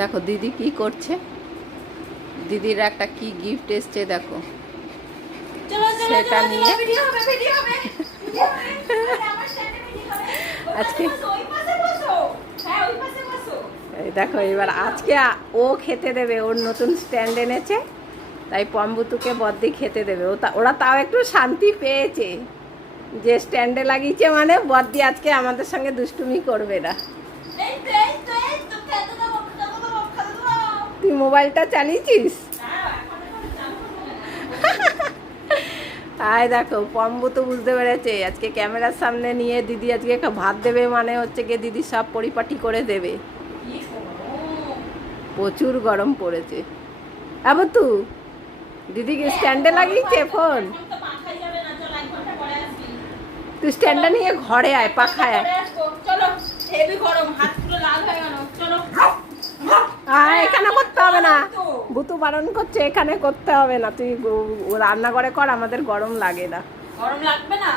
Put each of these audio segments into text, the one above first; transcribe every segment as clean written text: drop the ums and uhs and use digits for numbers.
দেখো দিদি কি করছে, দিদির একটা কি গিফট এসছে দেখো, সেটা নিয়ে আজকে এই দেখো এবার আজকে ও খেতে দেবে, ওর নতুন স্ট্যান্ড এনেছে, তাই পম্বুতুকে বদ্দি খেতে দেবে। ওরা তাও একটু শান্তি পেয়েছে যে স্ট্যান্ডে লাগিয়েছে, মানে বদ্দি আজকে আমাদের সঙ্গে দুষ্টুমি করবে না। তুই মোবাইলটা চালিয়েছিস? আয় দেখো পম্বু তো বুঝতে পেরেছে আজকে ক্যামেরার সামনে নিয়ে দিদি আজকে ভাত দেবে, মানে হচ্ছে গিয়ে দিদি সব পরিপাটি করে দেবে। প্রচুর গরম পড়েছে। আবার তুই দিদিকে স্ট্যান্ডে লাগিয়েছে ফোন, তুই স্ট্যান্ডে নিয়ে ঘরে আয়, পাখায় আয়। এখানে করতে হবে না, বুতু বারণ করছে, এখানে করতে হবে না, তুই রান্নাঘরে কর, আমাদের গরম লাগে না। গরম লাগবে না,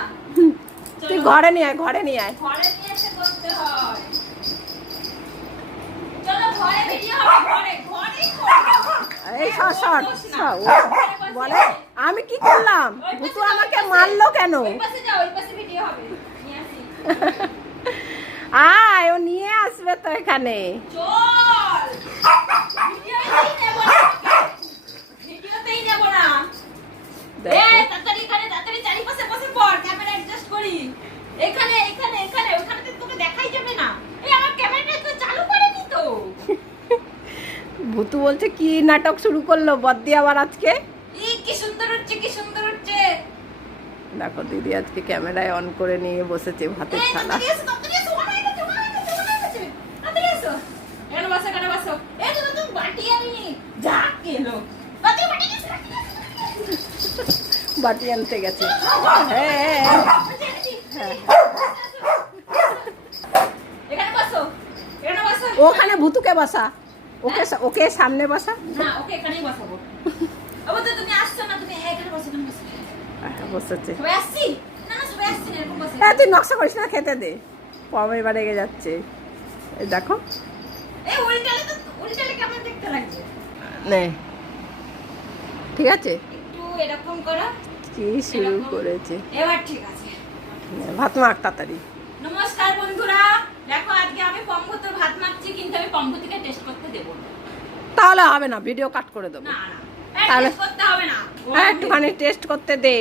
তুই ঘরে নিয়ে আয়, ঘরে নিয়ে আয়। ঘরে নিয়ে এসে করতে হয়। চলো ঘরে ভিডিও হবে, ঘরে ঘরে এই শর্ট বলে আমি কি করলাম, বুতু আমাকে মারলো কেন? ওই পাশে যাও, ওই পাশে ভিডিও হবে, নিয়ে আসি। আয়, ও নিয়ে আসবে তো এখানে। চল ভিডিওতেই নেব না। তাড়াতাড়ি এখানে, তাড়াতাড়ি চারিপাশে বসে পড়, ক্যামেরা অ্যাডজাস্ট করি। এখানে এখানে এখানে, ওখানে তো তোকে দেখাই যাবে না। এই আমার ক্যামেরাটা তো চালু করে নি তো। ভুতু বলছে কি নাটক শুরু করলো বদ্দি আবার আজকে। এই কি সুন্দর হচ্ছে, কি সুন্দর হচ্ছে। দেখো দিদি আজকে ক্যামেরায় অন করে নিয়ে বসেছে ভাতের থালা। বাটি আনতে গেছে। ওখানে ভুতুকে বসা, ওকে ওকে সামনে বসা। না, ওকে এখানেই বসাবো। আবার তো তুমি আসছো না, তুমি এখানে বসো, তুমি বসো। বসেছে। সবাই আসছি না, সবাই আসছি না, এরকম বসে। তুই নকশা করিস না, খেতে দে, পম এবার রেগে যাচ্ছে। এই দেখো এই উল্টালে তো, উল্টালে কেমন দেখতে লাগছে। নে ঠিক আছে, একটু এরকম করো। কি শুরু করেছে এবার ঠিক আছে। ভাত মাখ তাড়াতাড়ি। নমস্কার বন্ধুরা, দেখো আজকে আমি পম্বুতের ভাত মাখছি, কিন্তু আমি পম্বুতিকে টেস্ট করতে দেব না। তাহলে হবে না, ভিডিও কাট করে দেবো। না না, তাহলে টেস্ট করতে হবে না। একটুখানি টেস্ট করতে দে।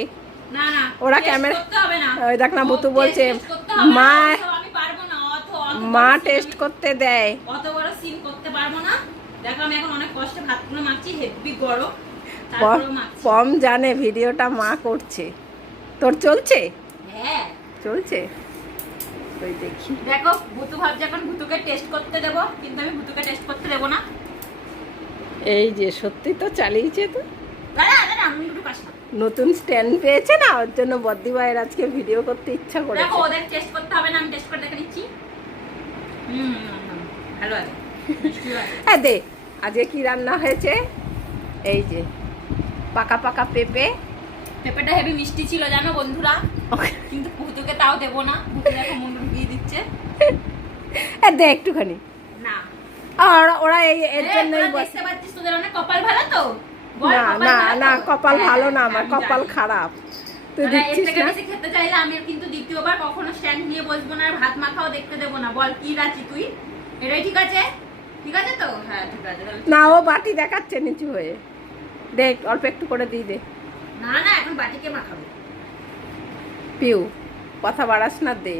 না না, ওরা test ক্যামেরা করতে হবে না। ওই দেখ না, বুতু বলছে মা, মা, আমি পারবো না, অত মা টেস্ট করতে দেয়। অত বড় সিন করতে পারবো না। দেখো আমি এখন অনেক কষ্টে ভাতগুলো মাখছি, হেভি গরম, তারপরেও মাখছি। পম জানে ভিডিওটা মা করছে। তোর চলছে? হ্যাঁ চলছে, ওই দেখি। দেখো ভুতু ভাবছে এখন ভুতুকে টেস্ট করতে দেব, কিন্তু আমি ভুতুকে টেস্ট করতে দেব না। এই যে সত্যি তো চালিয়েছে তো, দাঁড়া দাঁড়া, আমি একটু কাজ করি। নতুন স্ট্যান্ড পেয়েছে না, ওর জন্য বদ্দি ভাইয়ের আজকে ভিডিও করতে ইচ্ছা দেখো করেছে। ওদের টেস্ট করতে হবে না, আমি টেস্ট করে দেখে নিচ্ছি। ভালো আছে, হ্যাঁ দে, আজকে কি রান্না হয়েছে? এই যে পাকা পাকা পেঁপে। পেঁপেটা হেভি মিষ্টি ছিল জানো বন্ধুরা, কিন্তু ভুতুকে তাও দেব না। ভুতু দেখো মুন্ডু ঢুকিয়ে দিচ্ছে। দে একটুখানি। না, আর ওরা এর জন্যই দেখতে পাচ্ছিস, তোদের অনেক কপাল ভালো তো। না না না, কপাল ভালো না, আমার কপাল খারাপ। তুই দিচ্ছিস না। বেশি খেতে চাইলে আমি কিন্তু দ্বিতীয়বার কখনো স্ট্যান্ড নিয়ে বসবো না, আর ভাত মাখাও দেখতে দেবো না। বল কি রাখি তুই, এটাই ঠিক আছে? ঠিক আছে তো? হ্যাঁ ঠিক আছে। না, ও বাটি দেখাচ্ছে নিচু হয়ে। দেখ অল্প একটু করে দিয়ে দে। না না, এখন বাটিকে মাখাবো। পিউ কথা বাড়াস না, দে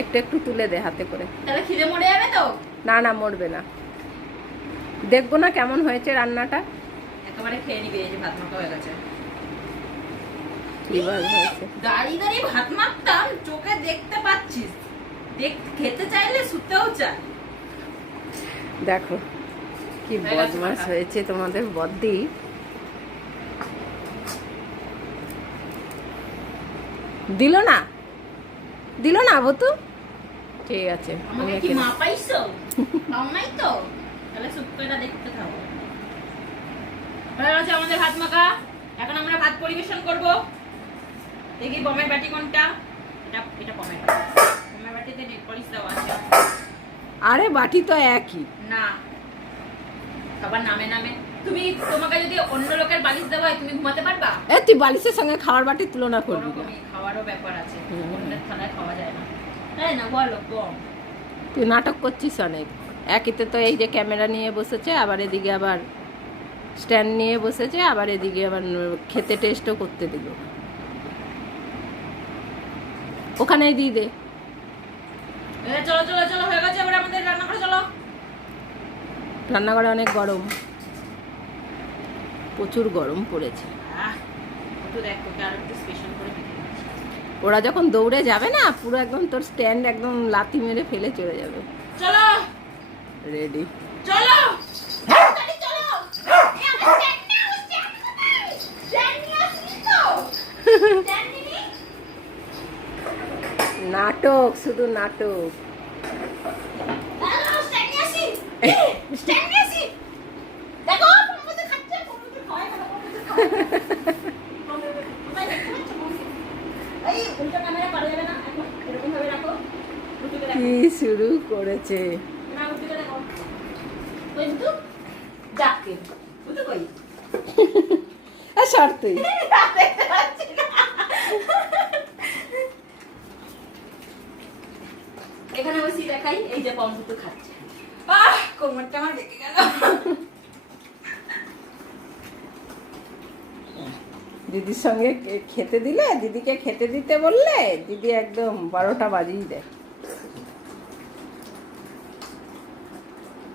একটু একটু তুলে দে হাতে করে। তাহলে খিদে মরে যাবে তো? না না, মরবে না। দেখবো না কেমন হয়েছে রান্নাটা। একেবারে খেয়ে নিবি, এই যে ভাত মাখা হয়ে গেছে। দাঁড়িয়ে দাঁড়িয়ে ভাত মাখতাম, চোখে দেখতে পাচ্ছিস, খেতে চাইলে শুতেও চায়। দেখো কি বদমাশ হয়েছে তোমাদের বদ্দি। দিল না, দিল না ভুতু। ঠিক আছে, আমাকে কি মা পাইছো? পাও নাই তো, তাহলে শুক্তোটা দেখতে থাকো। হয়ে গেছে আমাদের ভাত মাখা, এখন আমরা ভাত পরিবেশন করব। দেখি বমের বাটি কোনটা? এটা বমের বাটি। বমের বাটিতে নেট পলিশ দেওয়া আছে। আরে বাটি তো একই। না, খাবার নামে নামে তুমি তোমাকে যদি অন্য লোকের বালিশ দেওয়া হয় তুমি ঘুমাতে পারবা? এ তুই বালিশের সঙ্গে খাওয়ার বাটি তুলনা করবি না। ওরকমই খাওয়ারও ব্যাপার আছে, অন্যের থালায় খাওয়া যায় না, তাই না বলো? কম তুই নাটক করছিস অনেক। একইতে তো এই যে ক্যামেরা নিয়ে বসেছে, আবার এদিকে আবার স্ট্যান্ড নিয়ে বসেছে, আবার এদিকে আবার খেতে টেস্টও করতে দিল। ওখানেই দিয়ে দে। চলো চলো চলো, হয়ে গেছে, এবার আমাদের রান্না করে চলো। রান্নাঘরে অনেক গরম, প্রচুর গরম পড়েছে। একটু দেখো আর একটু স্পেশাল করে দিতে। ওরা যখন দৌড়ে যাবে না, পুরো একদম তোর স্ট্যান্ড একদম লাথি মেরে ফেলে চলে যাবে। চলো রেডি, চলো তাড়াতাড়ি চলো। এই আমার স্ট্যান্ড নিয়ে আসিস তো? স্ট্যান্ড নিবি? নাটক, শুধু নাটক। দাঁড়াও, স্ট্যান্ড নিয়ে আসি, স্ট্যান্ড নিয়ে আসি। দেখো পম্বুতে খাচ্ছে, পম্বুতে খায় না, পম্বুতে খায়। এই উল্টো ক্যামেরা করা যাবে না, এখন এরকম ভাবে রাখো। উল্টোকে রাখো, কি শুরু করেছে। না উল্টোকে রাখো। কই বুতু? যাকে বুতু কই? সর তুই। দেখতে পাচ্ছি না। এখানে বসি দেখাই, এই যে পম্বুতে খাচ্ছে। কোমরটা আমার বেঁকে গেল। দিদির সঙ্গে খেতে দিলে, দিদিকে খেতে দিতে বললে, দিদি একদম 12টা বাজিয়ে দেয়।